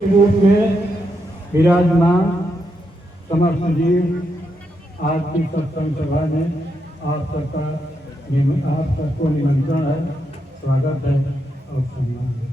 रूप में विराजमान समस्त जीव आज की सत्संग सभा में आप सबको निमंत्रण है, स्वागत है और सम्मान है।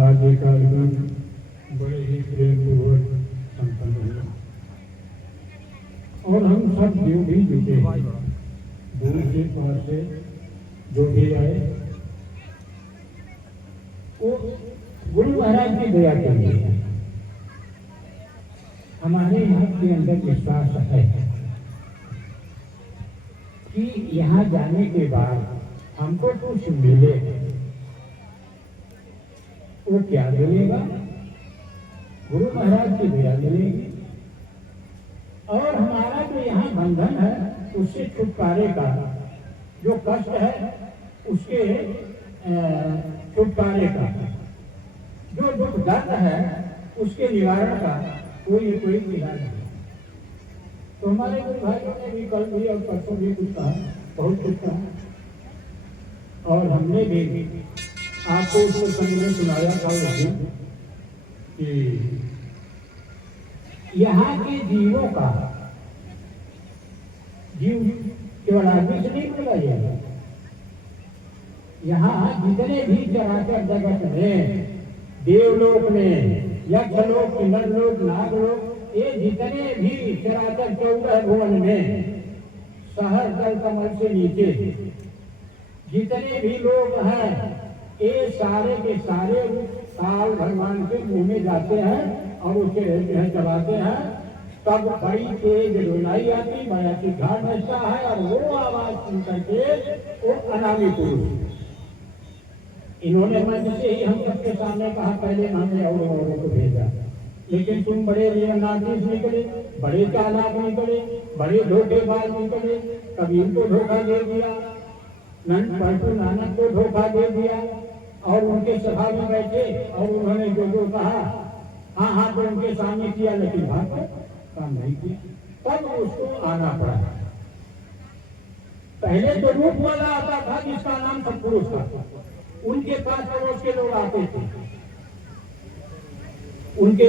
आज ये कार्यक्रम बड़े ही प्रेम पूर्वक संपन्न हुआ और हम सब जो भी जुटे दूर से पार से जो भी आए वो गुरु महाराज की दया के लिए हमारे यहाँ के अंदर विश्वास है कि यहाँ जाने के बाद हमको कुछ मिले। वो क्या मिलेगा? गुरु महाराज की दया मिलेगी और हमारा जो यहाँ बंधन है उससे छुटकारे का जो कष्ट है उसके छुटकारे का जो दुख दर्द है उसके निवारण का कोई इलाज नहीं। तो हमारे गुरु भाइयों ने भी कल भी और परसों भी कुछ कहा, बहुत कुछ कहा और हमने भी आपको उस प्रसंग में सुनाया था उस दिन कि यहाँ के जीवों का जीव केवल आदमी से नहीं बोला जाएगा। यहाँ जितने भी चराचर जगत में देवलोक में यक्षलोक किन्नरलोक नागलोक ये जितने भी चराचर 14 भुवन में शहर जल कमल से नीचे जितने भी लोग हैं ये सारे के सारे काल भगवान के मुंह में जाते हैं और उसके हृदय चलाते हैं। तब बड़ी तेज रोनाई आती, बड़ा की घाट बजता है और वो आवाज सुन करके वो अनामी पुरुष इन्होंने मंच से ही हम सबके सामने कहा, पहले हमने औरों को भेजा लेकिन तुम बड़े नातीस निकले, बड़े चालाक निकले, बड़े धोखेबाज निकले। कभी इनको धोखा दे दिया, परसों नानक को धोखा दे दिया और उनके सभा में बैठे और उन्होंने जो कहा हाँ तो उनके सामने किया लेकिन वहां पर काम नहीं किया। तब उसको आना पड़ा। पहले तो रूप वाला आता था जिसका नाम सत्पुरुष था, उनके पास पड़ोस के लोग आते थे, उनके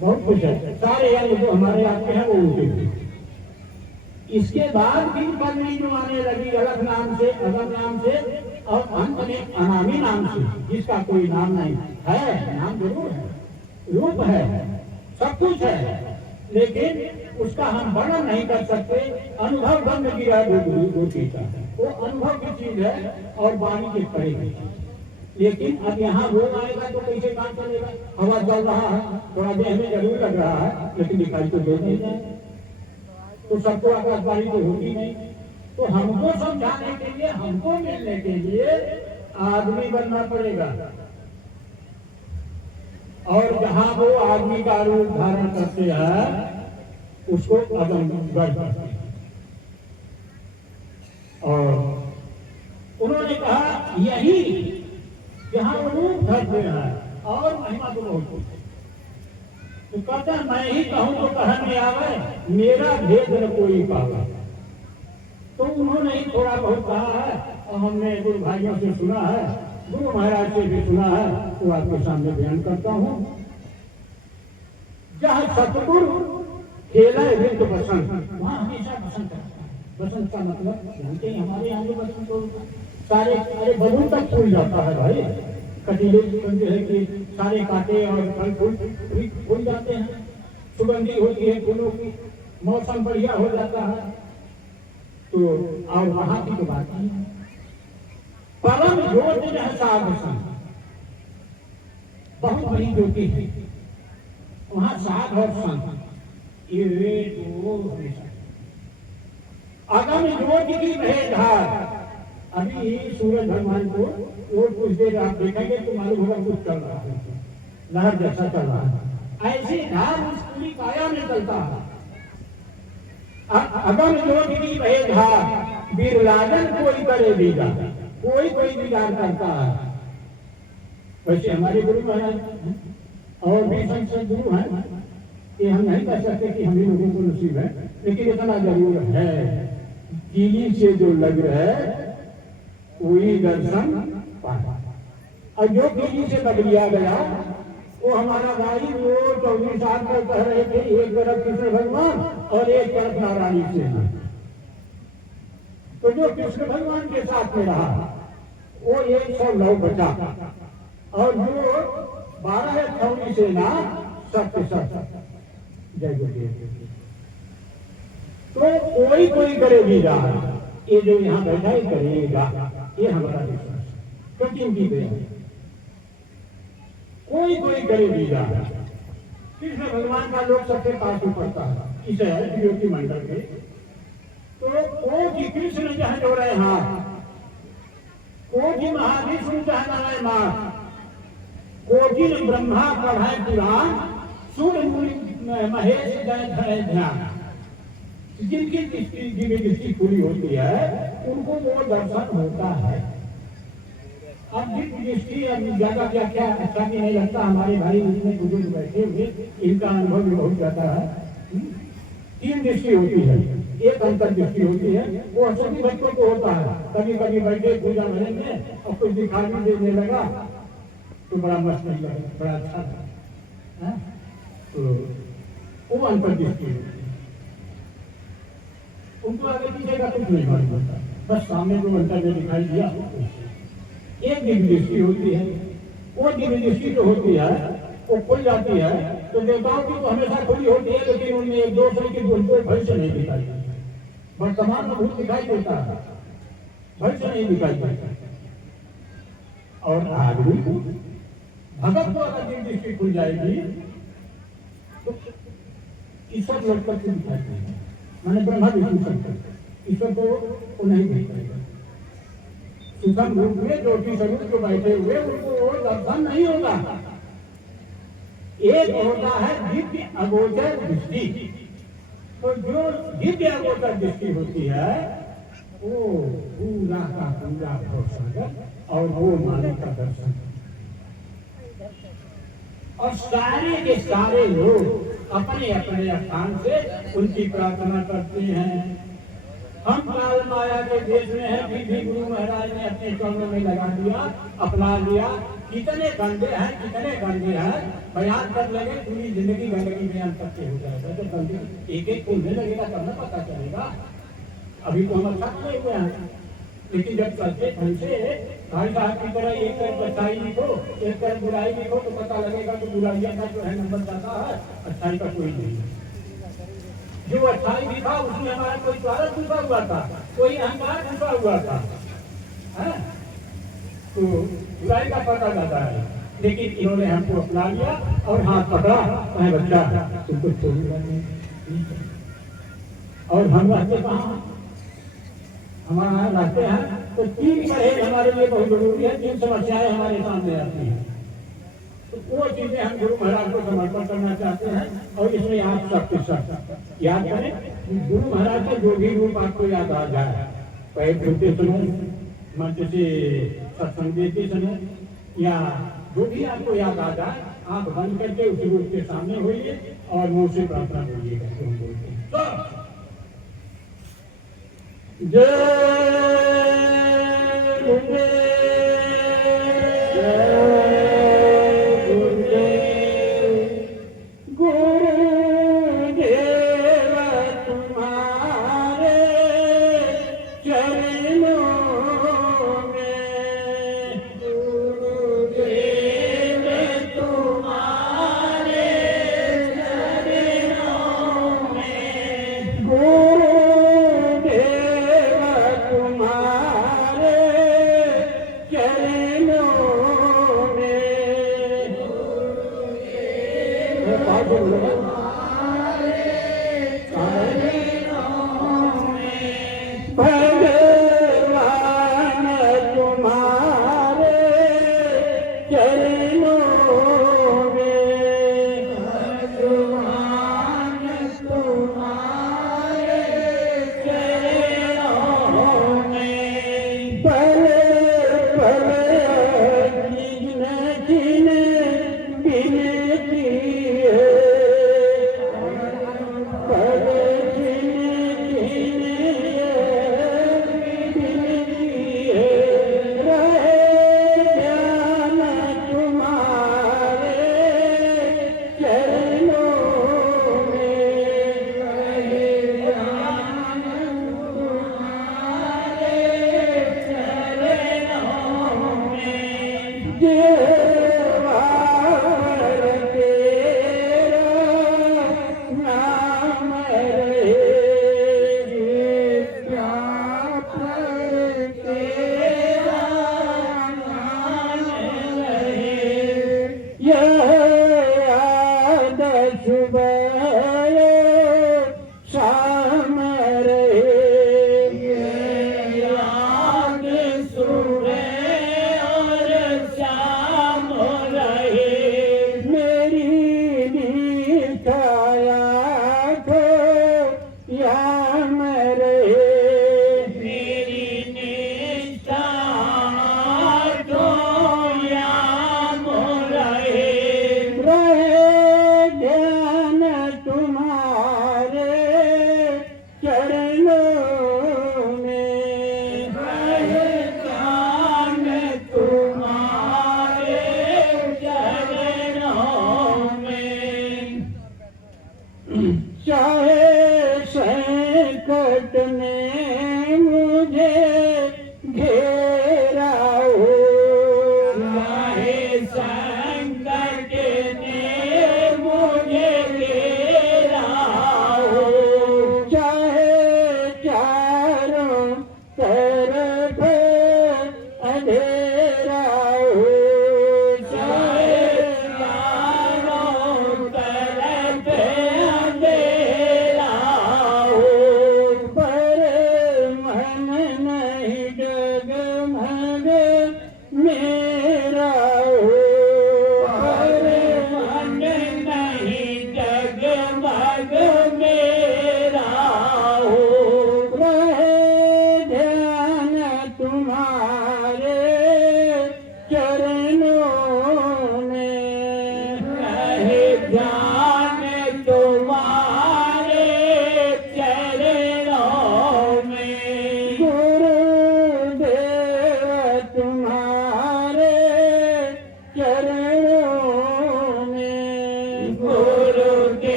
बहुत कुछ है, सारे अंग जो हमारे आते हैं वो उनके थे। इसके बाद फिर पगड़ी जो आने लगी अलग नाम से, अलग नाम से और अंत में अनामी नाम से, जिसका कोई नाम नहीं है। नाम जरूर है, रूप है, सब कुछ है, लेकिन उसका हम वर्णन नहीं कर सकते। अनुभव बन गिरा दो चीज़, वो अनुभव की चीज है और वाणी के परे की चीज। लेकिन अब यहाँ रोग आएगा तो कैसे काम चलेगा? हवा चल रहा है, थोड़ा देह में जरूर लग रहा है, लेकिन दिखाई तो दे नहीं जाए, तो सबको आकाशवाणी तो होती नहीं। तो हमको समझाने के लिए, हमको मिलने के लिए आदमी बनना पड़ेगा। और जहां वो आदमी का रूप धारण करते हैं उसको अदमगढ़ करते हैं। और उन्होंने कहा यही जहां रूप धरते हैं और महिमा तो बहुत, तो कहता है मैं ही कहूं तो कहन में आवे, मेरा भेद न कोई पावे। तो उन्होंने ही थोड़ा बहुत कहा है और हमने गुरु भाइयों से सुना है, गुरु महाराज से भी सुना है, तो आपके सामने बयान करता हूं। जहां सतगुरु खेला विद बसंत, वहां हमेशा बसंत रहता है। बसंत का मतलब जानते हैं हमारे यहाँ जो बसंत होता है, सारे बलून तक फूल जाता है भाई। कटीले जो है कि सारे कांटे और फल फूल जाते हैं, सुगंधी होती है फूलों की, मौसम बढ़िया हो जाता है। तो और वहां की तो बात नहीं है। परम ज्योति है साध संत, बहुत बड़ी ज्योति है वहां साध और संत, ये दो हमेशा। अगम ज्योति की भेदधार, अभी सूरज भगवान को वो कुछ देर आप देखेंगे तो मालूम होगा कुछ चल रहा है, लहर जैसा चल रहा है, ऐसी धार उस पूरी काया में चलता है। अगम ज्योति की भेदधार, बिरलाजन कोई करे बीजा, कोई विचार करता है। वैसे हमारे गुरु महाराज और भी संत गुरु हैं, ये हम नहीं कह सकते कि हम ही लोगों को नसीब है, लेकिन इतना जरूर है, कीली से जो लग रहा है वही दर्शन पाया। और जो कीली से लग लिया गया वो हमारा भाई वो 24 साल में कह रहे थे, एक तरफ कृष्ण भगवान और एक तरफ नारायणी सेना। तो जो कृष्ण भगवान के साथ में रहा वो 109 बचा, और जो 12 छौरी सेना सत्य सत्य जय गुरुदेव। तो कोई करेगी जा, ये जो यहाँ बैठा ही करेगा, ये हमारा विश्वास, क्योंकि उनकी दया कोई करेगी जा। कृष्ण भगवान का लोग सबसे पास पड़ता है, इसे है ज्योति मंडल के। तो कोटि कृष्ण जहाँ जो रहे हाथ, कोटि महाविष्णु जहाँ नारायण माँ, कोटि ब्रह्मा पढ़ाए पुराण, सूर्य मुनि महेश जय धरे ध्यान। जिनकी दिव्य दृष्टि खुली होती है उनको वो दर्शन होता है। अब दिव्य दृष्टि अब ज्यादा व्याख्या अच्छा भी नहीं लगता, हमारे भाई इतने बुजुर्ग बैठे हुए, इनका अनुभव भी बहुत ज्यादा है। 3 दृष्टि होती है, एक अंतर दृष्टि होती है, वो सभी बच्चों को होता है। कभी कभी बैठे पूजा भजन में और कुछ दिखाई देने लगा तो बड़ा मस्त लगा, बड़ा अच्छा लगा, तो वो अंतर दृष्टि होती है। उनको आगे पीछे का कुछ नहीं मालूम होता, बस सामने जो अंतर में दिखाई दिया। एक दिव्य दृष्टि होती है, वो दिव्य दृष्टि जो होती है वो खुल जाती है। तो देवताओं की तो हमेशा खुली होती है, लेकिन उनमें एक दूसरे की उनको भविष्य नहीं दिखाई देता। वर्तमान में भूत दिखाई देता है, भविष्य नहीं दिखाई देता। और आदमी को भगत को अगर दिव्य दृष्टि खुल जाएगी तो ईश्वर लोग तक दिखाई देगा, मैंने ब्रह्मा विष्णु शंकर ईश्वर को नहीं देख पाएगा। सुखम रूप में ज्योति स्वरूप जो बैठे हुए उनको वो दर्शन नहीं होगा। एक होता है दिव्य अगोचर दृष्टि, तो जो दिव्य अगोचर दृष्टि होती है वो पूरा का पूरा भवसागर और वो मालिक का दर्शन। और सारे के सारे लोग अपने अपने स्थान से उनकी प्रार्थना करते हैं। हम काल माया के देश में है, फिर भी गुरु महाराज ने अपने चरणों में लगा दिया, अपना लिया। कितने गंदे हैं, कितने गंदे हैं, बयान कर लगे पूरी जिंदगी गंदगी बयान करते हो जाएगा। तो गंदगी एक एक खोलने लगेगा तब न पता चलेगा। अभी तो हम अच्छा किए हुए हैं, लेकिन जब चलते ढंग से भाई साहब की तरह एक तरफ अच्छाई लिखो, एक तरफ बुराई लिखो, तो पता लगेगा कि बुराइयां का जो है नंबर जाता है, अच्छाई का कोई नहीं। जो अच्छाई लिखा उसमें हमारा कोई स्वार्थ छुपा हुआ था, कोई अहंकार छुपा हुआ था, है? तो बुराई का पता जाता है, लेकिन इन्होंने हमको अपना लिया और हाथ पकड़ा, कहे बच्चा तुमको छोड़ूंगा नहीं। और हम रहते कहाँ, हमारा रहते हैं तो 3 परहेज हमारे लिए बहुत जरूरी है। 3 समस्याएं हमारे सामने आती हैं। तो वो चीजें हम गुरु महाराज को समर्पण करना चाहते हैं। और इसमें आप सबके सब याद करें, गुरु महाराज का जो भी रूप आपको याद आ जाए, पैर छूते सुनो, मंच से सत्संग देते सुनो, या जो भी आपको याद आ जाए, आप बंद करके उस रूप के सामने होइए और मुंह से प्रार्थना बोलिएगा। जय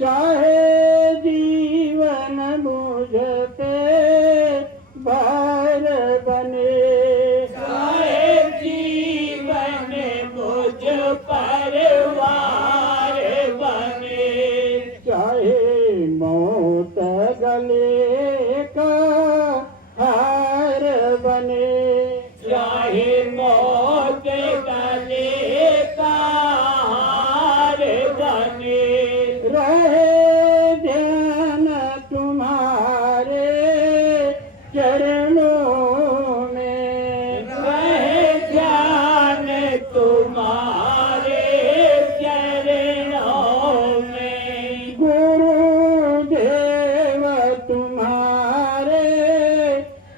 चाहे जीवन मुझ पे काले का हार बने, चाहे मौत काले का हार बने, रहे ध्यान तुम्हारे चरणों में, रहे ध्यान तुम्हारे चरणों में, गुरुदेव तुम्हारे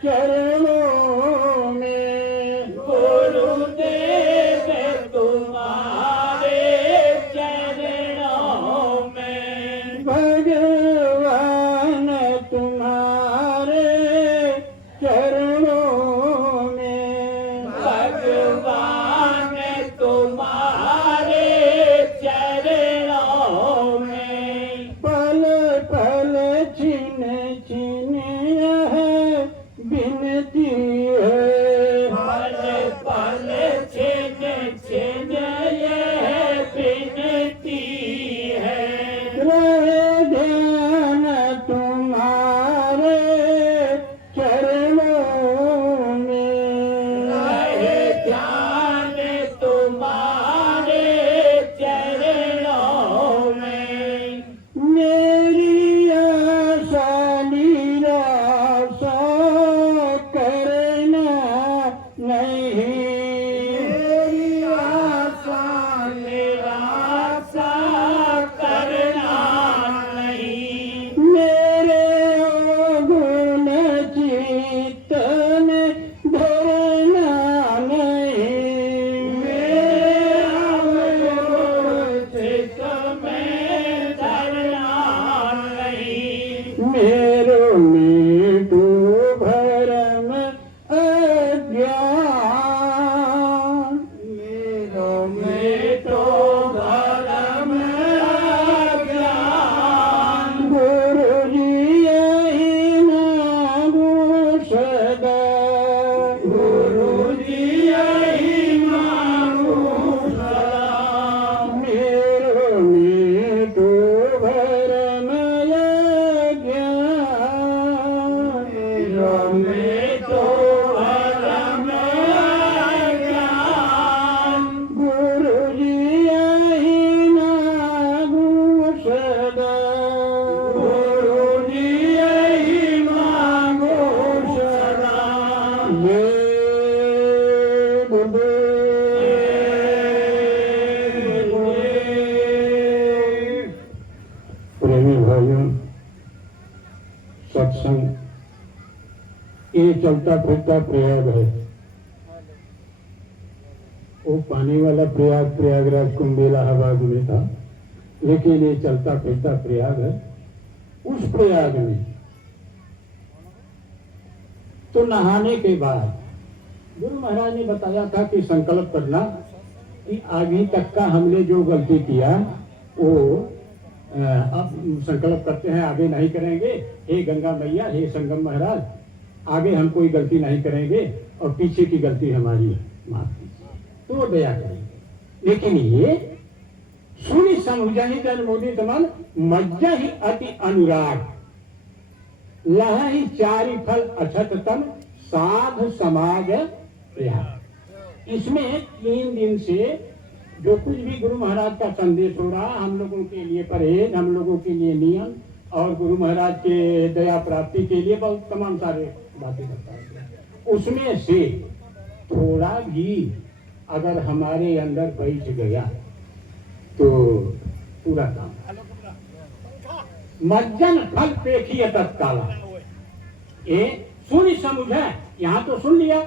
चरणों में, गुरुदेव तुम्हारे चरणों में, भगवान तुम्हारे चरणों में, भगवान तुम्हारे चरणों में, पल पल छिन छिन यह बिनती है, पल पल छिन छिन यह बिनती है, रहे ध्यान तुम्हारे चरणों में, रहे ध्यान तुम्हारे चरणों में, मेरी आशा निराशा करना नहीं, मेरी आशा निराशा करना नहीं, मेरे गुण चित्त में धरना नहीं, चित्त में धरना नहीं, मेरो मीठू भरम अज्ञान, मेरो मेटो धर्म ज्ञान, गुरु जी यही मांगू सदा, गुरु जी यही मांगू सदा, मेरो मीठू भरम अज्ञान, मेरो मेटो धर्म ज्ञान, गुरु जी यही मांगू सदा, गुरु जी यही मांगो सदा, ये बुद्धि प्रेमी भाइयों, सत्संग ये चलता फिरता प्रयाग है। वो पानी वाला प्रयाग प्रयागराज कुंभ इलाहाबाद में था, लेकिन ये चलता फिरता प्रयाग है। उस प्रयाग में तो नहाने के बाद गुरु महाराज ने बताया था कि संकल्प करना कि अभी तक का हमने जो गलती किया वो अब संकल्प करते हैं आगे नहीं करेंगे। हे गंगा मैया, हे संगम महाराज, आगे हम कोई गलती नहीं करेंगे और पीछे की गलती हमारी है, माफ कीजिए, तो वो दया करेंगे। लेकिन ये सुनि समुझहि जन मोदी तमन मज्जा ही अति अनुराग, लह ही चारि फल अछत तन साध समाज प्रयाग। इसमें 3 दिन से जो कुछ भी गुरु महाराज का संदेश हो रहा, हम लोगों के लिए परहेज, हम लोगों के लिए नियम और गुरु महाराज के दया प्राप्ति के लिए बहुत तमाम सारे बातें बताई गई। उसमें से थोड़ा भी अगर हमारे अंदर बैठ गया तो पूरा काम। मज्जन फल पेखी तत्काला, ये सुन समझे, यहाँ तो सुन लिया,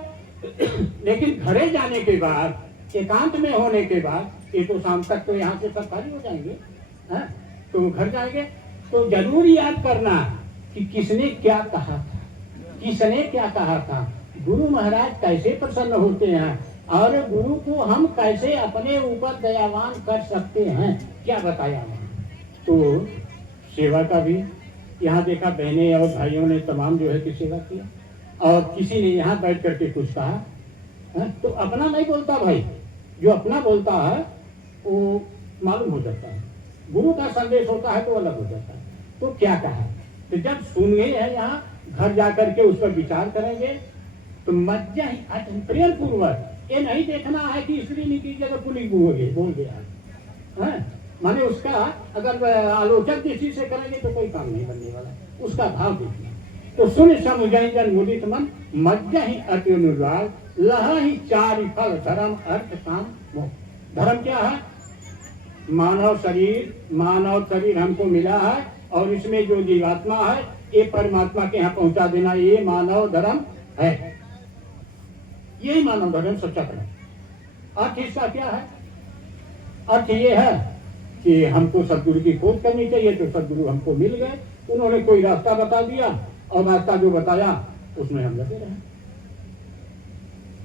लेकिन घरे जाने के बाद, एकांत में होने के बाद, ये तो शाम तक तो यहाँ से सब खाली हो जाएंगे, है? तो घर जाएंगे तो जरूर याद करना कि किसने क्या कहा था, किसने क्या कहा था, गुरु महाराज कैसे प्रसन्न होते हैं और गुरु को हम कैसे अपने ऊपर दयावान कर सकते हैं, क्या बताया वहाँ। तो सेवा का भी यहाँ देखा, बहनें और भाइयों ने तमाम जो है कि सेवा किया, और किसी ने यहाँ बैठ करके कुछ कहा है? तो अपना नहीं बोलता भाई, जो अपना बोलता है वो मालूम हो जाता है, गुरु का संदेश होता है तो अलग हो जाता है। तो क्या कहा, तो जब सुन गए हैं यहाँ, घर जाकर के उस पर विचार करेंगे। तो मज्जा ही प्रेम पूर्वक, ये नहीं देखना है कि स्त्री नीति की जगह पुलिस बोल गया है। माने उसका अगर आलोचक दृष्टि से करेंगे तो कोई काम नहीं बनने वाला, उसका भाव देखना। तो सुन समुझन मुदित मन, मज्जा ही अति अनुराग, लहा ही चार फल धर्म अर्थ काम मोक्ष। धर्म क्या है? मानव शरीर हमको मिला है और इसमें जो जीवात्मा है ये परमात्मा के यहाँ पहुंचा देना, ये मानव धर्म है। यही मानव धर्म सच्चा धर्म। अर्थ इसका क्या है? अर्थ ये है कि हमको सदगुरु की खोज करनी चाहिए। तो सदगुरु हमको मिल गए, उन्होंने कोई रास्ता बता दिया और रास्ता जो बताया उसमें हम लगे रहे।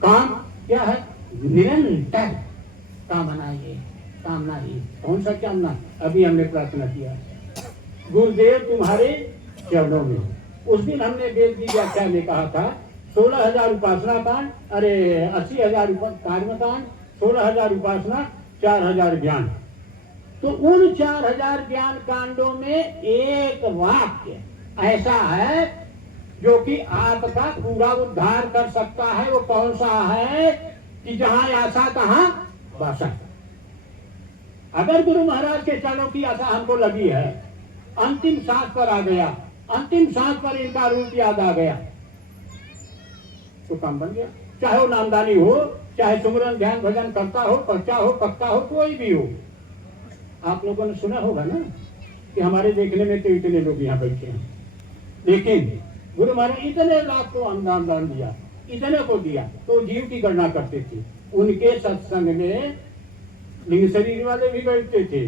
काम क्या है? निरंतर कामना ही, कामना ही। कौन सा कामना? अभी हमने प्रार्थना किया, गुरुदेव तुम्हारे चरणों में। उस दिन हमने वेद की व्याख्या में कहा था 16,000 उपासना कांड, अरे 80,000 कर्म कांड, 16,000 उपासना, 4,000 ज्ञान। तो उन 4,000 ज्ञान कांडों में एक वाक्य ऐसा है जो कि आपका पूरा उद्धार कर सकता है। वो कौन सा है? कि जहां आशा तहां वासा। अगर गुरु महाराज के चरणों की आशा हमको लगी है, अंतिम सांस पर आ गया, अंतिम सांस पर इनका रूप याद आ गया, तो काम बन गया। चाहे वो नामदानी हो, चाहे सुमरन ध्यान भजन करता हो, पर्चा हो, पक्का हो, कोई भी हो। आप लोगों ने सुना होगा ना कि हमारे देखने में तो इतने लोग यहाँ बैठे हैं, लेकिन गुरु महाराज इतने लाख को अनुदान दान दिया, इतने को दिया, तो जीव की गणना करते थे। उनके सत्संग में लिंग शरीर वाले भी बैठते थे,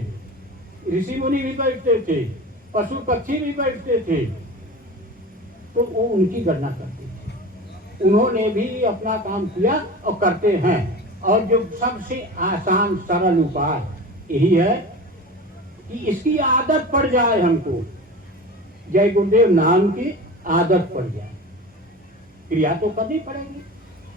ऋषि मुनि भी बैठते थे, पशु पक्षी भी बैठते थे। तो वो उनकी गणना करते थे। उन्होंने भी अपना काम किया और करते हैं। और जो सबसे आसान सरल उपाय यही है कि इसकी आदत पड़ जाए हमको। जय गुरुदेव नाम की आदत पड़ जाए। क्रिया तो करनी पड़ेगी,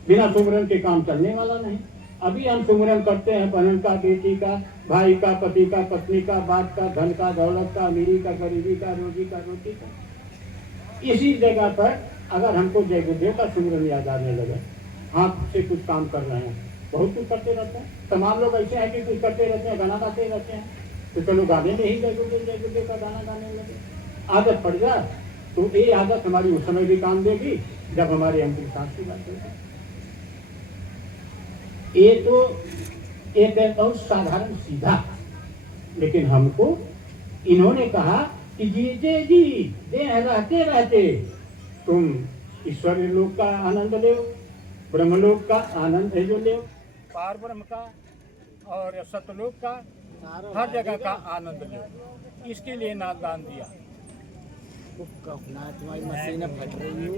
बिना सुमरन के काम चलने वाला नहीं। अभी हम सुमरन करते हैं बहन का, बेटी का, भाई का, पति का, पत्नी का, बाप का, धन का, दौलत का, अमीरी का, गरीबी का, रोजी का, रोटी का। इसी जगह पर अगर हमको जय गुरुदेव का सुमरन याद आने लगे, हाथ से कुछ काम कर रहे हैं, बहुत कुछ करते रहते हैं। तमाम लोग ऐसे हैं कि कुछ करते रहते हैं, गाना गाते रहते हैं, तो चलो गाने में ही जय गुरुदेव का गाना गाने लगे। आदत पड़ जाए तो ये आदत हमारी उस समय भी काम देगी जब हमारे अंतिम सांस की बात होगी। ये तो एक बहुत साधारण सीधा, लेकिन हमको इन्होंने कहा कि जीते जी देह रहते रहते तुम ईश्वरीय लोक का आनंद लो, ब्रह्मलोक का आनंद है जो लो, पार ब्रह्म का और सतलोक का, हर जगह का आनंद लो। इसके लिए नामदान दिया। तुम्हारी मशीन फट रही हो,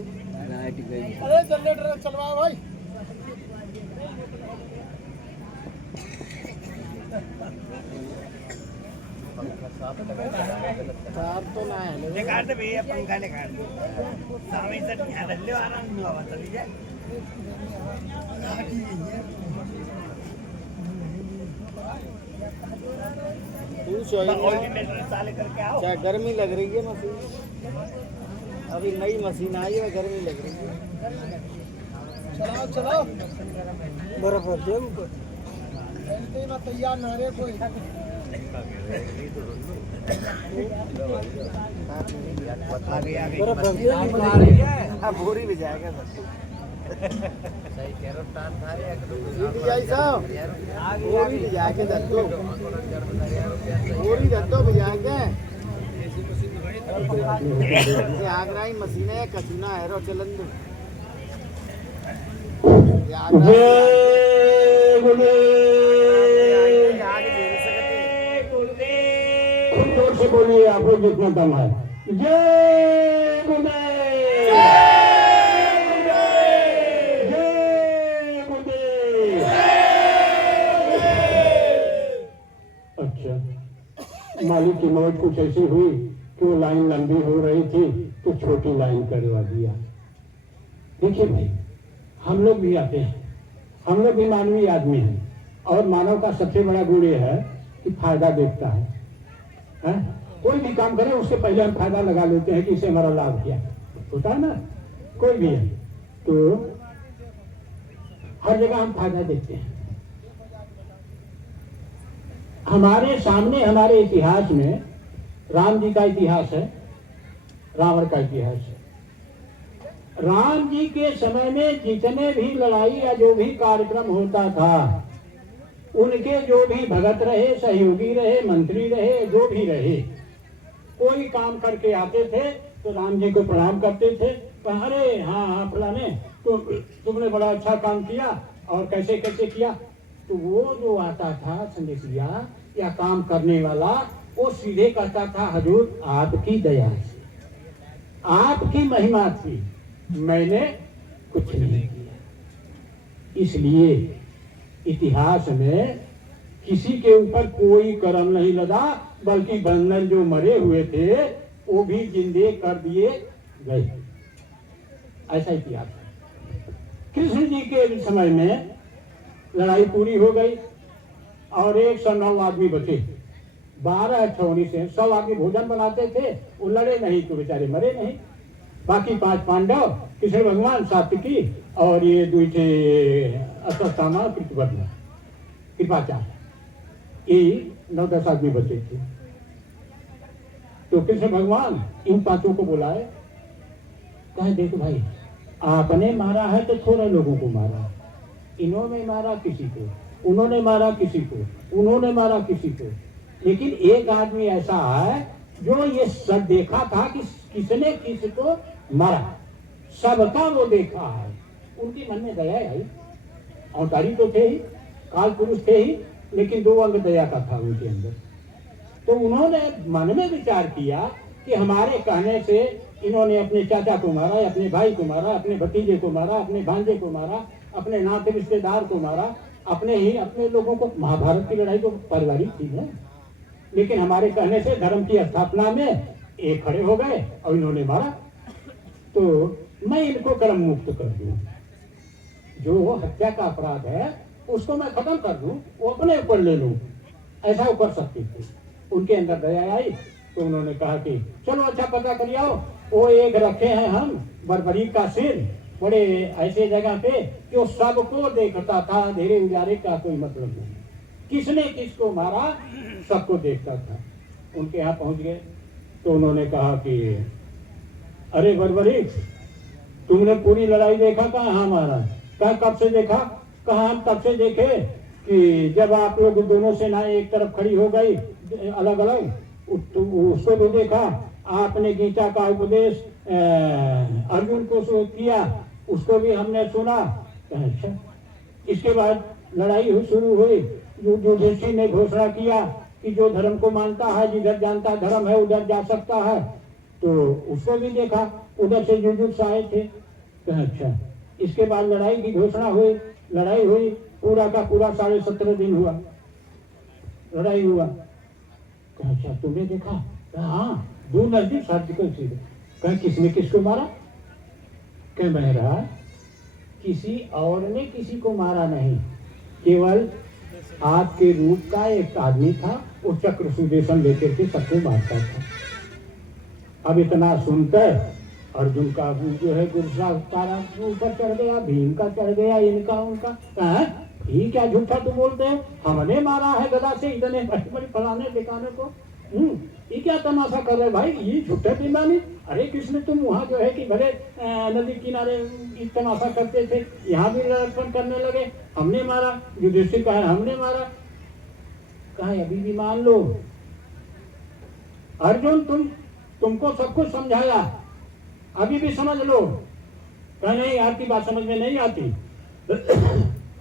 लाइट गई। अरे जनरेटर चलवाओ भाई। तार तो ना है, निकाल दे भैया, पंखा निकाल दे। सामने से ध्यान रख ले, आराम से हवा चली जाए। क्या गर्मी लग रही है मशीन? अभी नई मशीन आई है, गर्मी लग रही है। चलाओ चलाओ, बराबर दे ऊपर तैयार ना रे कोई। बोरी भी जाएगा बोरी भी जाके दत्तो, बोरी दत्तो भी जाके। आगरा ही मशीन है, कचूना है रो चलन दो। जोर से बोलिए, आप लोग जितना दम है। जय गुरुदेव, जय गुरुदेव। अच्छा, मालिक की मौत कुछ ऐसी हुई कि वो लाइन लंबी हो रही थी तो छोटी लाइन करवा दिया। देखिए भाई, हम लोग भी आते हैं, हम लोग भी मानवीय आदमी हैं और मानव का सबसे बड़ा गुण ये है कि फायदा देखता है। तो कोई भी काम करें उससे पहले हम फायदा लगा लेते हैं कि इससे हमारा लाभ क्या होता है ना, कोई भी है तो हर जगह हम फायदा देखते हैं। हमारे सामने हमारे इतिहास में राम जी का इतिहास है, रावण का इतिहास है। राम जी के समय में जितने भी लड़ाई या जो भी कार्यक्रम होता था, उनके जो भी भगत रहे, सहयोगी रहे, मंत्री रहे, जो भी रहे, कोई काम करके आते थे तो राम जी को प्रणाम करते थे, अरे हाँ हाँ फलाने तो तुमने बड़ा अच्छा काम किया और कैसे कैसे किया। तो वो जो आता था संदेशिया या काम करने वाला, वो सीधे कहता था हजूर आपकी दया से, आपकी महिमा थी, मैंने कुछ नहीं किया। इसलिए इतिहास में किसी के ऊपर कोई कर्म नहीं लगा, बल्कि बंदर जो मरे हुए थे वो भी जिंदे कर दिए गए। ऐसा इतिहास है। कृष्ण जी के समय में लड़ाई पूरी हो गई और 109 आदमी बचे, 12 छौनी से 100 आदमी भोजन बनाते थे, वो लड़े नहीं तो बेचारे मरे नहीं। बाकी 5 पांडव, कृष्ण भगवान, सात्विकी और ये 2 थे अश्वत्थामा, कृतवर्मा, कृपाचार्य, ये 9-10 आदमी बचे थे। तो कृष्ण भगवान इन 5 को बुलाए, कहे देखो भाई आपने मारा है तो थोड़े लोगों को मारा, इन्होंने मारा किसी को, उन्होंने मारा किसी को, उन्होंने मारा किसी को, लेकिन एक आदमी ऐसा है जो ये सब देखा था कि किसने किसको मारा, सबका वो देखा है। उनके मन में दया आई, अवतारी तो थे ही, काल पुरुष थे ही, लेकिन 2 अंग दया का था उनके अंदर। तो उन्होंने मन में विचार किया कि हमारे कहने से इन्होंने अपने चाचा को मारा, अपने भाई को मारा, अपने भतीजे को मारा, अपने भांजे को मारा, अपने नाते रिश्तेदार को मारा, अपने लोगों को। महाभारत की लड़ाई तो पारिवारिक थी ना, लेकिन हमारे कहने से धर्म की स्थापना में एक खड़े हो गए और इन्होंने मारा, तो मैं इनको कर्म मुक्त कर दूं, जो हत्या का अपराध है उसको मैं खत्म कर दूं, वो अपने ऊपर ले लूं, ऐसा वो कर सकते थे। उनके अंदर दया आई तो उन्होंने कहा कि चलो अच्छा पता कर आओ, वो एक रखे हैं हम बर्बरी का सिर, बड़े ऐसे जगह पे जो सबको देखता था, अंधेरे उजारे का कोई मतलब नहीं, किसने किसको मारा सबको देखता था। उनके यहाँ पहुंच गए तो उन्होंने कहा कि अरे बर्बरी तुमने पूरी लड़ाई देखा, कहा हाँ मारा, कहा कब से देखा, कहा हम तब से देखे कि जब आप लोग दोनों सेनाएं एक तरफ खड़ी हो गई अलग अलग, उसको भी देखा, आपने गीता का उपदेश अर्जुन को किया, उसको भी हमने सुना। अच्छा, इसके बाद लड़ाई शुरू हुई, युधिष्ठिर ने घोषणा किया कि जो धर्म को मानता है, जिधर जानता धर्म है उधर जा सकता है, तो उसको भी देखा, उधर से युधिष्ठिर आए थे। अच्छा, इसके बाद लड़ाई की घोषणा हुई, लड़ाई हुई, पूरा का पूरा 17.5 दिन हुआ, लड़ाई हुआ। अच्छा तुमने देखा, हाँ दूर नजदीक सर्जिकल सीधे। कहा किसने किसको मारा, कह मैं रहा किसी और ने किसी को मारा नहीं, केवल आपके रूप का एक आदमी था, वो चक्र सुदर्शन लेकर के सबको मारता था। अब इतना सुनकर अर्जुन का जो है गुस्सा ऊपर चढ़ गया, भीम का चढ़ गया, इनका उनका, ये क्या झूठा तुम बोलते हो, हमने मारा है गदा से इतने बड़े बड़े फलाने दिखाने को, ये क्या तमाशा कर रहे भाई, ये झूठे बेईमानी। अरे कृष्ण तुम वहाँ जो है कि भले नदी किनारे तमाशा करते थे, यहाँ भी लड़ाई करने लगे, हमने मारा, युधिष्ठिर कहा हमने मारा। कहा अभी भी मान लो अर्जुन, तुमको सब कुछ समझाया, अभी भी समझ लो। कहा नहीं आपकी बात समझ में नहीं आती,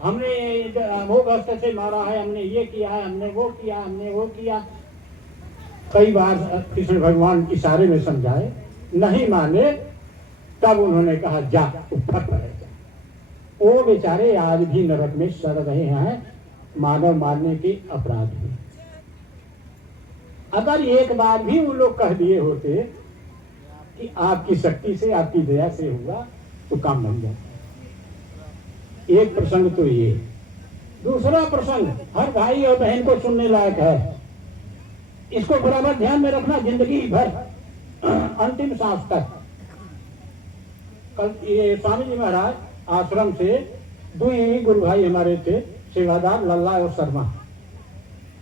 हमने वो गस्त से मारा है, हमने ये किया है, हमने वो किया, हमने वो किया। कई बार कृष्ण भगवान इशारे में समझाए, नहीं माने, तब उन्होंने कहा जा ऊपर पड़ेगा। वो बेचारे आज भी नरक में सड़ रहे हैं मानव मारने के अपराध में। अगर एक बार भी वो लोग कह दिए होते कि आपकी शक्ति से, आपकी दया से हुआ, तो काम बन जाता। एक प्रसंग तो ये। दूसरा प्रसंग हर भाई और बहन को सुनने लायक है। इसको बराबर ध्यान में रखना जिंदगी भर, अंतिम सांस तक। कल ये स्वामी जी महाराज आश्रम से दो ही गुरु भाई हमारे थे, सेवादार लल्ला और शर्मा।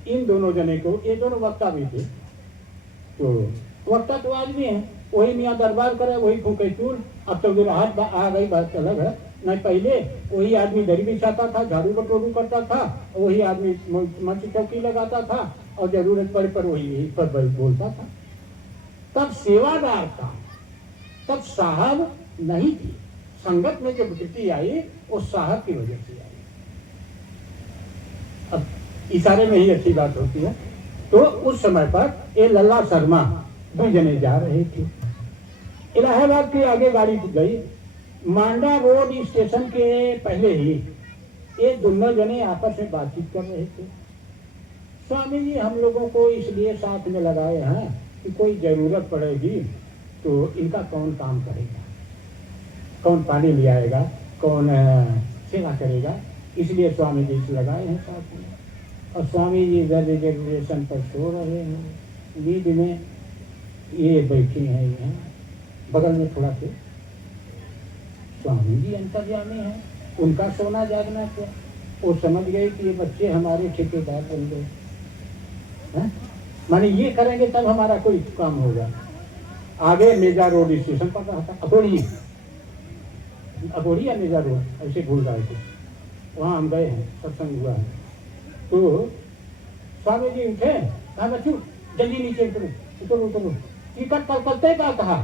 इन दोनों जने को, ये दोनों वक्ता भी थे, तो वक्ता तो आज भी हैं। वही मियाँ दरबार करे, वही फूके चूल। अब तो गुरहाट आ गई, बात अलग है। नहीं पहले वही आदमी दरी बिछाता था, झाड़ू बटोरू करता था, वही आदमी मंच चौकी लगाता था, और जरूरत पड़े पर वही यही पर बोलता था। तब सेवादार था, तब साहब नहीं थी। संगत में जो वृत्ति आई वो साहब की वजह से आई। अब इशारे में ही अच्छी बात होती है। तो उस समय पर ये लल्ला शर्मा दो जने जा रहे थे। इलाहाबाद के आगे गाड़ी गई, मांडा रोड स्टेशन के पहले ही ये दोनों जने आपस में बातचीत कर रहे थे। स्वामी जी हम लोगों को इसलिए साथ में लगाए हैं कि कोई जरूरत पड़ेगी तो इनका कौन काम करेगा, कौन पानी ले आएगा, कौन सेवा करेगा, इसलिए स्वामी जी से लगाए हैं साथ में। और स्वामी जी इधर रिजर्वेशन पर सो रहे हैं, नींद में ये बैठे हैं यहाँ बगल में थोड़ा से। स्वामी जी अंतर्यामी हैं, उनका सोना जागना क्या। वो समझ गए कि ये बच्चे हमारे ठेकेदार बन गए, माने ये करेंगे तब हमारा कोई काम होगा। आगे मेजा रोड स्टेशन पर रहा था, अकोड़ी या मेजा रोड ऐसे भूल रहे थे, वहाँ हम गए हैं, सत्संग हुआ है। तो स्वामी जी उठे, कहा बच्चू जल्दी नीचे उतरो उतरो उतरो। टिकट कलकत्ते का कहा,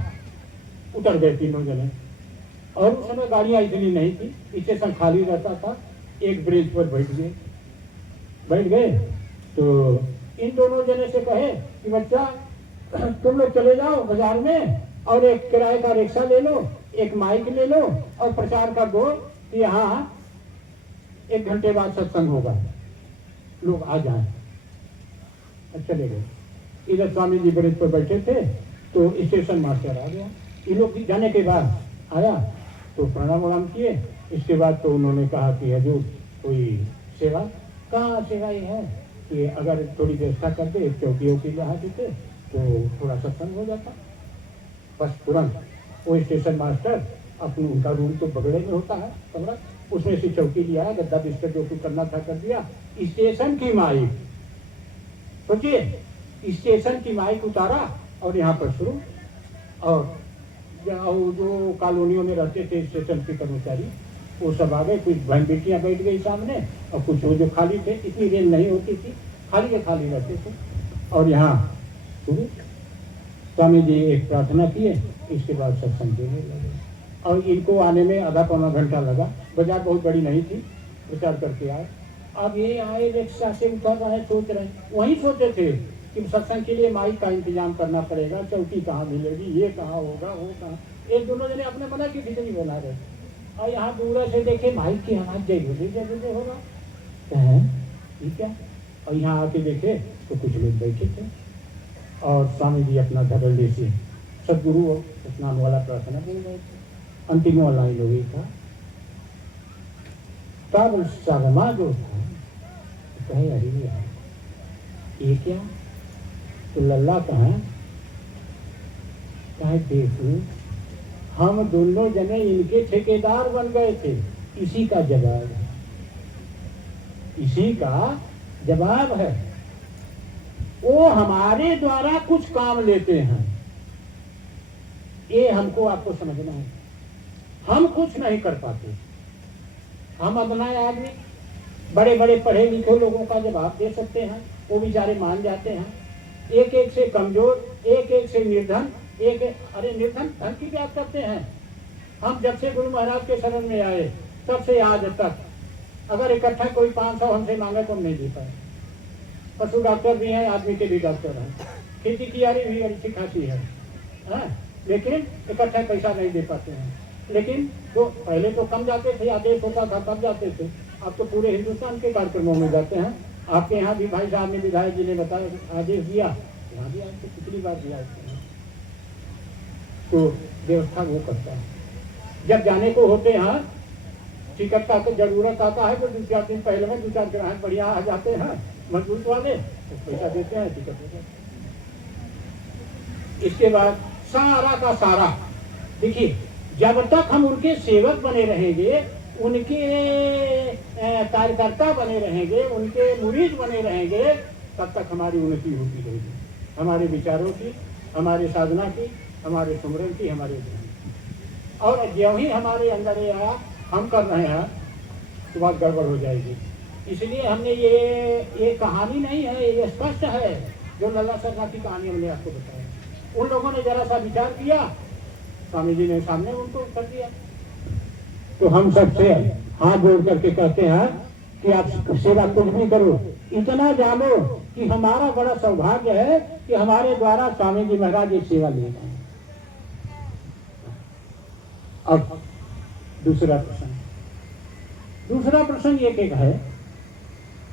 उतर गए तीनों जने। और उस समय गाड़ियाँ इतनी नहीं थी, स्टेशन खाली रहता था। एक ब्रिज पर बैठ गए तो इन दोनों जने से कहे कि बच्चा तुम लोग चले जाओ बाजार में और एक किराए का रिक्शा ले लो, एक माइक ले लो और प्रचार कर दो कि यहाँ 1 घंटे बाद सत्संग होगा, लोग आ जाएं। चले गए। इधर स्वामी जी ब्रिज पर बैठे थे तो स्टेशन मास्टर आ गया। ये लोग जाने के बाद आया तो प्रणाम वणाम किए। इसके बाद तो उन्होंने कहा कि हजूर कोई सेवा, कहाँ सेवा ये है कि अगर थोड़ी व्यवस्था करते, एक चौकी वौकी लगा देते तो थोड़ा सत्संग हो जाता। बस तुरंत वो स्टेशन मास्टर अपने, उनका रूम तो बगले में होता है कमरा, उसमें से चौकी लिया, गद्दा बिस्तर जो कुछ करना था कर दिया। स्टेशन की माइक, सोचिए स्टेशन की माइक उतारा और यहाँ पर शुरू। और जो कॉलोनियों में रहते थे स्टेशन के कर्मचारी वो सब आ गए, कुछ बहन बेटियाँ बैठ गई सामने और कुछ वो जो खाली थे, इतनी रेल नहीं होती थी, खाली के खाली रहते थे। और यहाँ शुरू स्वामी जी एक प्रार्थना किए, इसके बाद सत्संग देने लगे। और इनको आने में आधा पौना घंटा लगा। बाजार बहुत बड़ी नहीं थी, प्रचार करके आए। अब ये आए रिक्शा से उतर रहे, सोच रहे, वहीं सोचे थे कि सत्संग के लिए माइक का इंतजाम करना पड़ेगा, चौकी कहाँ मिलेगी, ये कहाँ होगा, वो कहाँ। एक दोनों जने अपने मना की खिचड़ी बना रहे और यहाँ दूर से देखे माइक की आवाज जरूरी होगा, ठीक है। और यहाँ आके देखे तो कुछ लोग बैठे थे और स्वामी जी अपना धड़ल्ले से सदगुरु सतनाम वाला प्रार्थना बोल रहे थे। अंतिम वाला ही लोग था। तब शर्मा जो था कहे अरे ये क्या, तो लल्ला कहा देखो हम दोनों जने इनके ठेकेदार बन गए थे, इसी का जवाब है, इसी का जवाब है। वो हमारे द्वारा कुछ काम लेते हैं, ये हमको आपको समझना है। हम कुछ नहीं कर पाते, हम अपना आदमी बड़े बड़े पढ़े लिखे लोगों का जवाब दे सकते हैं, वो बेचारे मान जाते हैं। एक एक से कमजोर, एक एक से निर्धन, अरे निर्धन धन की बात करते हैं। हम जब से गुरु महाराज के शरण में आए तब से आज तक अगर इकट्ठा कोई 500 हमसे मांगे तो हम नहीं दे पाए। पशु डॉक्टर भी हैं, आदमी के भी डॉक्टर हैं, खेती कियारी भी अच्छी खासी है, लेकिन इकट्ठा पैसा नहीं दे पाते हैं। लेकिन तो पहले तो कम जाते थे, आदेश होता था कब जाते थे, अब तो पूरे हिंदुस्तान के कार्यक्रमों में जाते हैं। आपके यहाँ भी भाई साहब ने, विधायक जी ने बताया आदेश दिया, यहाँ भी आपको पिछली बार दिया तो व्यवस्था वो करता है। जब जाने को होते हैं टिकट का तो जरूरत आता है तो 2-4 दिन पहले में 2-4 ग्राहक बढ़िया आ जाते हैं, मजबूत वाले तो पैसा देते हैं, टिकट हो जाता है। इसके बाद सारा का सारा, देखिए जब तक हम उनके सेवक बने रहेंगे, उनके कार्यकर्ता बने रहेंगे, उनके मुरीद बने रहेंगे, तब तक हमारी उन्नति होती रहेगी, हमारे विचारों की, हमारे साधना की, हमारे सुमरन की, हमारे ध्यान की। और जो ही हमारे अंदर आया हम कर रहे हैं तो बात गड़बड़ हो जाएगी। इसलिए हमने ये कहानी नहीं है, ये स्पष्ट है जो लल्ला सरकार की कहानी हमने आपको बताया। उन लोगों ने जरा सा विचार किया, स्वामी जी ने सामने उनको कर दिया। तो हम सबसे हाथ जोड़ करके कहते हैं कि आप सेवा कुछ भी करो, इतना जानो कि हमारा बड़ा सौभाग्य है कि हमारे द्वारा स्वामी जी महाराज एक सेवा ले गए। अब दूसरा प्रसंग एक है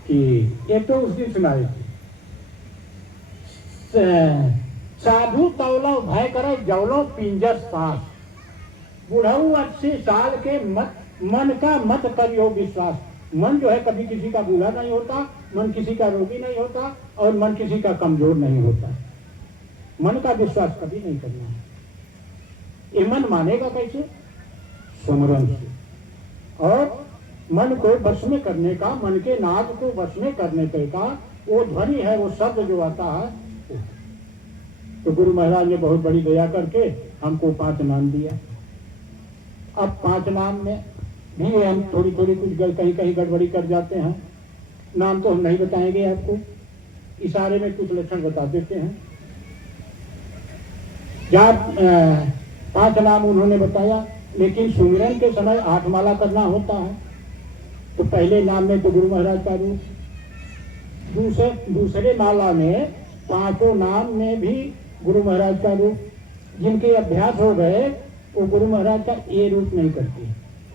कि एक तो उस दिन सुनाई थी, साधु तौलो भय करे जौलो पिंजर सांस, बुढ़ऊ 80 साल के मन का मत करियो विश्वास। मन जो है कभी किसी का बूढ़ा नहीं होता, मन किसी का रोगी नहीं होता, और मन किसी का कमजोर नहीं होता। मन का विश्वास कभी नहीं करना है। ये मन मानेगा कैसे? सुमरन से। और मन को वश में करने का, मन के नाद को वश में करने का वो ध्वनि है, वो शब्द जो आता है। तो गुरु महाराज ने बहुत बड़ी दया करके हमको 5 नाम दिया। अब 5 नाम में भी हम थोड़ी कुछ कहीं गड़बड़ी कर जाते हैं। नाम तो हम नहीं बताएंगे आपको, इशारे में कुछ लक्षण बता देते हैं। जब 5 नाम उन्होंने बताया, लेकिन सुमिरन के समय 8 माला करना होता है। तो पहले नाम में तो गुरु महाराज का रूप, दूसरे माला में 5 नाम में भी गुरु महाराज का रूप। जिनके अभ्यास हो गए वो गुरु महाराज का ये रूप नहीं करते,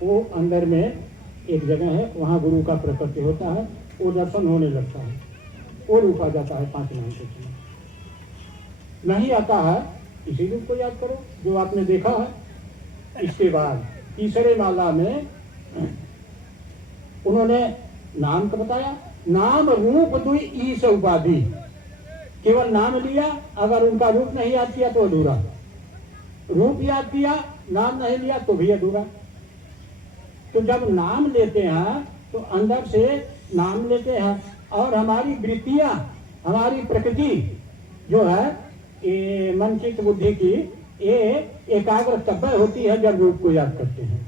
वो अंदर में एक जगह है, वहाँ गुरु का प्रकट होता है, वो दर्शन होने लगता है, वो रूप आ जाता है 5 नाम के समय। नहीं आता है इसी रूप को याद करो जो आपने देखा है। इसके बाद तीसरे माला में उन्होंने नाम तो बताया, नाम रूप दुई ईश उपाधि। केवल नाम लिया, अगर उनका रूप नहीं याद किया तो अधूरा, रूप याद किया नाम नहीं लिया तो भी अधूरा। तो जब नाम लेते हैं तो अंदर से नाम लेते हैं, और हमारी वृत्तियां, हमारी प्रकृति जो है ये मन चित्त बुद्धि की, ये एकाग्र तब होती है जब रूप को याद करते हैं।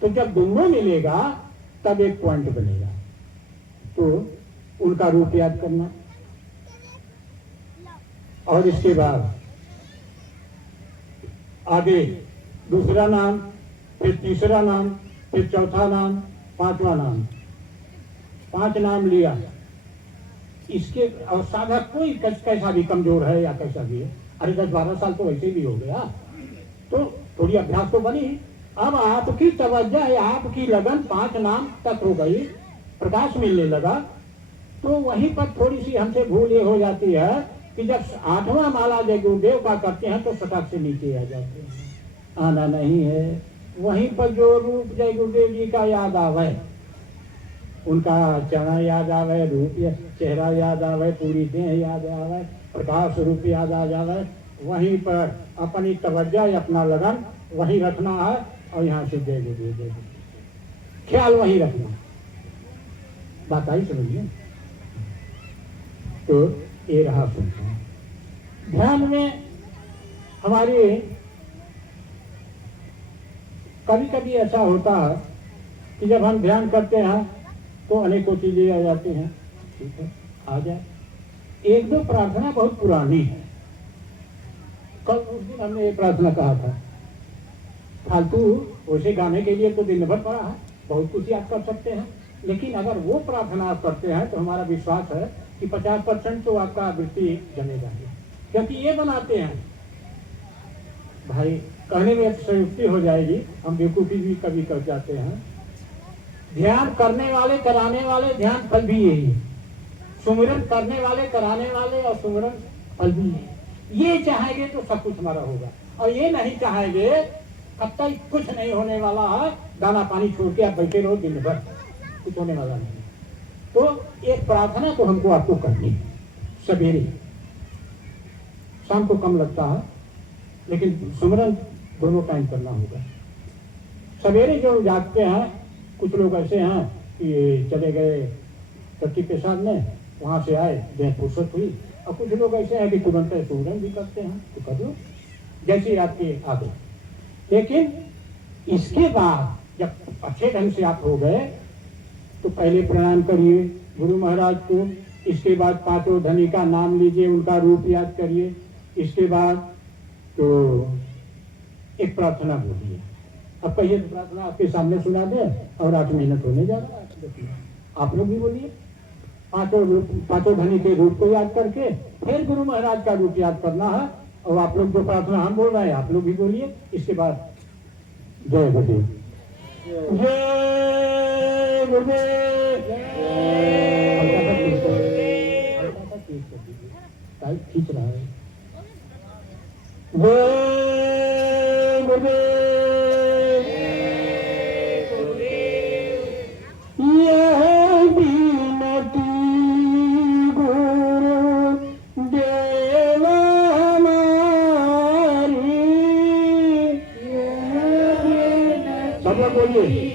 तो जब दोनों मिलेगा तब एक पॉइंट बनेगा। तो उनका रूप याद करना, और इसके बाद आगे दूसरा नाम, फिर तीसरा नाम, फिर चौथा नाम, 5वां नाम। 5 नाम लिया। इसके और साधक कोई कैसा भी कमजोर है या कैसा भी है, अरे 10-12 साल तो वैसे भी हो गया, तो थोड़ी अभ्यास तो बनी। अब आपकी तवज्जो है, आपकी लगन 5 नाम तक हो गई, प्रकाश मिलने लगा। तो वहीं पर थोड़ी सी हमसे भूल ये हो जाती है कि जब 8वां माला जय गुरुदेव का करते हैं तो सटक से नीचे आ जाते हैं, आना नहीं है। वहीं पर जो रूप जय गुरुदेव जी का याद आवे, उनका चरण याद आवे, रूप चेहरा याद आवे, पूरी देह याद आवे, प्रकाश रूप याद आ जावे, वहीं पर अपनी तवज्जो, अपना लगन वहीं रखना है, और यहाँ से जय गुरुदेव जय गुरुदेव ख्याल वहीं रखना। बात आई समझिए। तो ये रहा सुनता हूँ। ध्यान में हमारे कभी कभी ऐसा होता है कि जब हम ध्यान करते हैं तो अनेकों चीजें आ जाती हैं। ठीक है, आ जाए। 1-2 प्रार्थना बहुत पुरानी है। कल उस दिन हमने एक प्रार्थना कहा था, फालतू वैसे गाने के लिए तो दिन भर पड़ा है, बहुत कुछ याद कर सकते हैं, लेकिन अगर वो प्रार्थना आप करते हैं तो हमारा विश्वास है कि 50% तो आपका वृत्ति जमेगा, क्योंकि ये बनाते हैं। भाई कहने में अतिशयोक्ति हो जाएगी, हम बेवकूफी भी कभी कर जाते हैं। ध्यान करने वाले, कराने वाले, ध्यान फल भी यही है। सुमिरन करने वाले, कराने वाले, और सुमिरन फल भी यही। ये चाहेंगे तो सब कुछ हमारा होगा, और ये नहीं चाहेंगे तब तक कुछ नहीं होने वाला है। दाना पानी छोड़ के आप बैठे रहो दिन भर, कुछ होने वाला नहीं। तो एक प्रार्थना तो हमको आपको करनी है। सवेरे शाम को कम लगता है, लेकिन सुमरन दोनों टाइम करना होगा। सवेरे जो जागते हैं, कुछ लोग ऐसे हैं कि चले गए टट्टी पेशाब में, वहाँ से आए, देह फुर्सत हुई, और कुछ लोग ऐसे हैं कि तुरंत सुमरन भी करते हैं, तो कर लो जैसी आपकी आदत। लेकिन इसके बाद जब अच्छे ढंग से आप हो गए तो पहले प्रणाम करिए गुरु महाराज को, इसके बाद पांचों धनी का नाम लीजिए, उनका रूप याद करिए, इसके बाद तो एक प्रार्थना बोलिए। अब कहिए तो प्रार्थना आपके सामने सुना दे, और 8 मिनट होने जा रहा है, आप लोग भी बोलिए। पांचों धनी के रूप को याद करके फिर गुरु महाराज का रूप याद करना है, और आप लोग जो प्रार्थना हम बोल रहे हैं आप लोग भी बोलिए। इसके बाद जय गुरुदेव, जय गुरुदेव, खींच रहा है, जय गुरुदेव, यह बीनती गुरु देव हमारी, सब लोग बोलिए,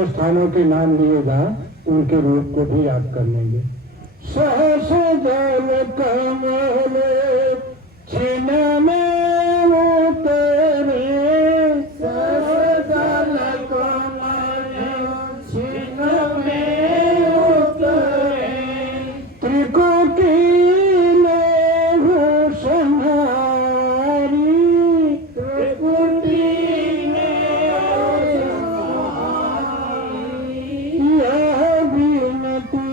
जिन स्थानों के नाम लिएगा उनके रूप को भी याद कर लेंगे। सहस जल कमल छिन में उतरे, सहस जल कमल छिन में उतरे, त्रिकुटी में भूषण हारी, त्रिकुटी में भूषण हारी, यह विनती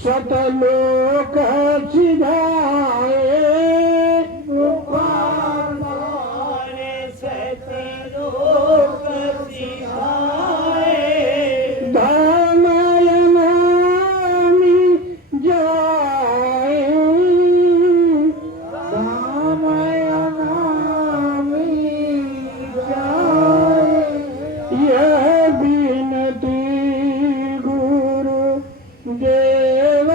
सतलोक सिधाए, सतलोक सिधाए, धामय नामी जाए, धामय नामी जाए, यह विनती गुरु देव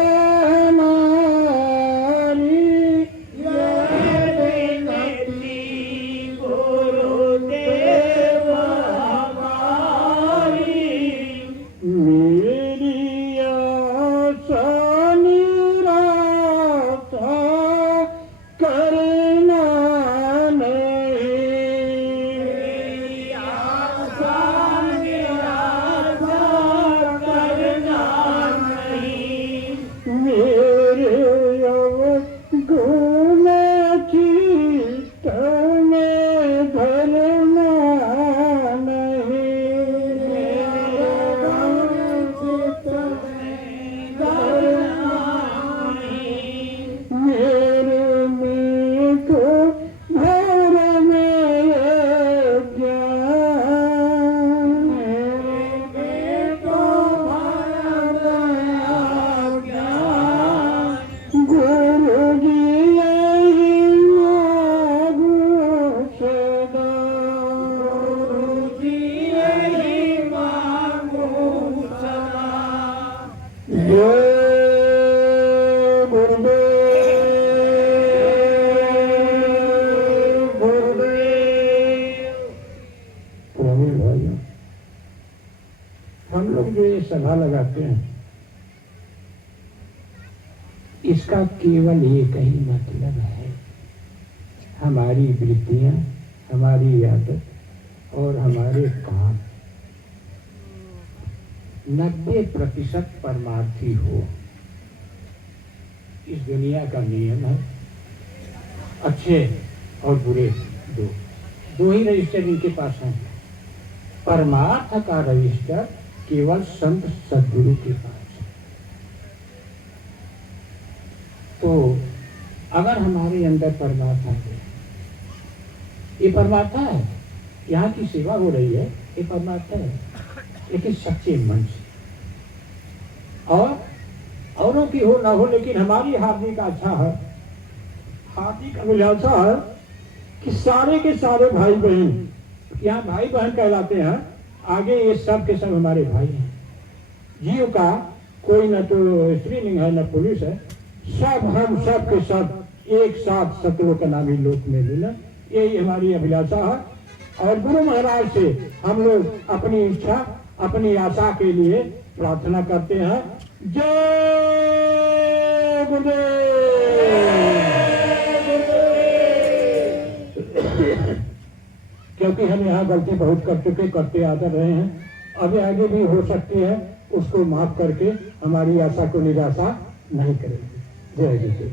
हम लोग जो ये सभा लगाते हैं इसका केवल एक ही मतलब है, हमारी वृत्तियां, हमारी आदत और हमारे काम 90% परमार्थी हो। इस दुनिया का नियम है, अच्छे और बुरे दो ही रजिस्टर इनके पास हैं। परमार्थ का रजिस्टर केवल संत सद्गुरु के पास है। तो अगर हमारे अंदर परमार्थ आ गया, ये परमार्थ है, यहाँ की सेवा हो रही है, ये परमार्थ है, लेकिन सच्चे मन से। और औरों की हो ना हो, लेकिन हमारी हार्दिक अच्छा है, हार्दिक अभिलाषा है कि सारे के सारे भाई बहन, यहाँ भाई बहन कहलाते हैं, आगे ये सब के सब हमारे भाई हैं। जीव का कोई न तो स्त्रीलिंग है न पुरुष है, सब हम सब के सब एक साथ सतलोक का नामी लोक में मिले, यही हमारी अभिलाषा है। और गुरु महाराज से हम लोग अपनी इच्छा, अपनी आशा के लिए प्रार्थना करते हैं। जय गुरुदेव। क्योंकि हम यहाँ गलती बहुत कर चुके, करते आते रहे हैं। अब आगे भी हो सकती है, उसको माफ करके हमारी आशा को निराशा नहीं करेंगे। जय जी।